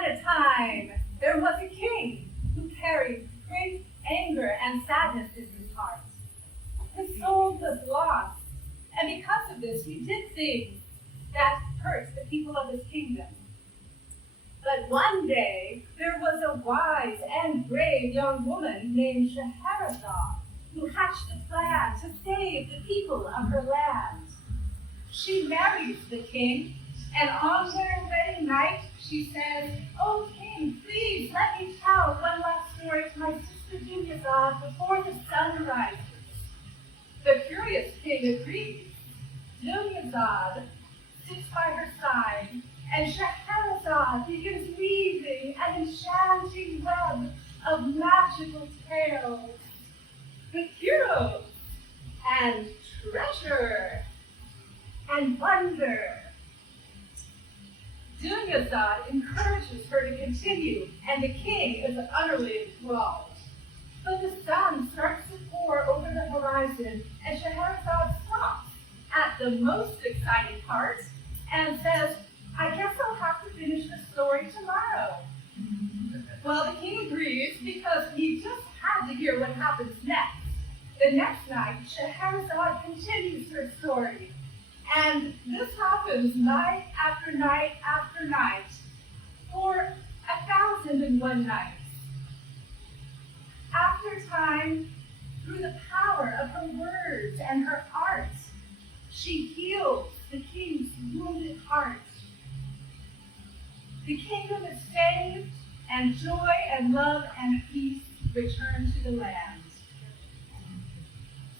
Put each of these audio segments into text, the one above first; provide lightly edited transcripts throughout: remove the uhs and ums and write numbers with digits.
at a time, there was a king who carried great anger and sadness in his heart. His soul was lost, and because of this, he did things that hurt the people of his kingdom. But one day, there was a wise and brave young woman named Scheherazade who hatched a plan to save the people of her land. She married the king, and on their wedding night, she said, "Oh, king, please let me tell one last story to my sister Dunyazade before the sun rises." The curious king agrees. Dunyazade sits by her side, and Scheherazade begins weaving an enchanting web of magical tales with heroes and treasure and wonder. Dunyazade encourages her to continue, and the king is utterly enthralled. But the sun starts to pour over the horizon, and Scheherazade stops at the most exciting part and says, "I guess I'll have to finish the story tomorrow." Well, the king agrees because he just had to hear what happens next. The next night, Scheherazade continues her story. And this happens night after night after night for 1,001 nights. After time, through the power of her words and her art, she heals the king's wounded heart. The kingdom is saved, and joy and love and peace return to the land.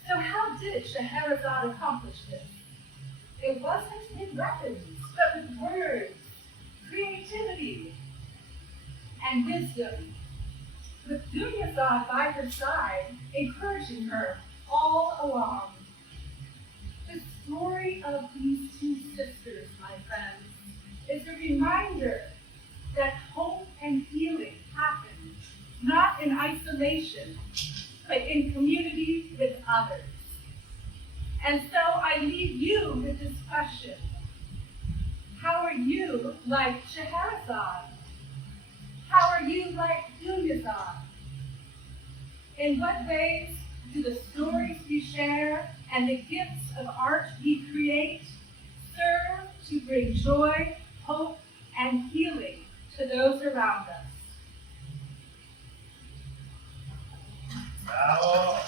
So how did Scheherazade accomplish this? It wasn't with weapons, but with words, creativity, and wisdom. With Dunyazade by her side, encouraging her all along. The story of these two sisters, my friends, is a reminder that hope and healing happen not in isolation, but in community with others. And so I leave you with this question. How are you like Scheherazade? How are you like Dunyazade? In what ways do the stories we share and the gifts of art we create serve to bring joy, hope, and healing to those around us? Bravo.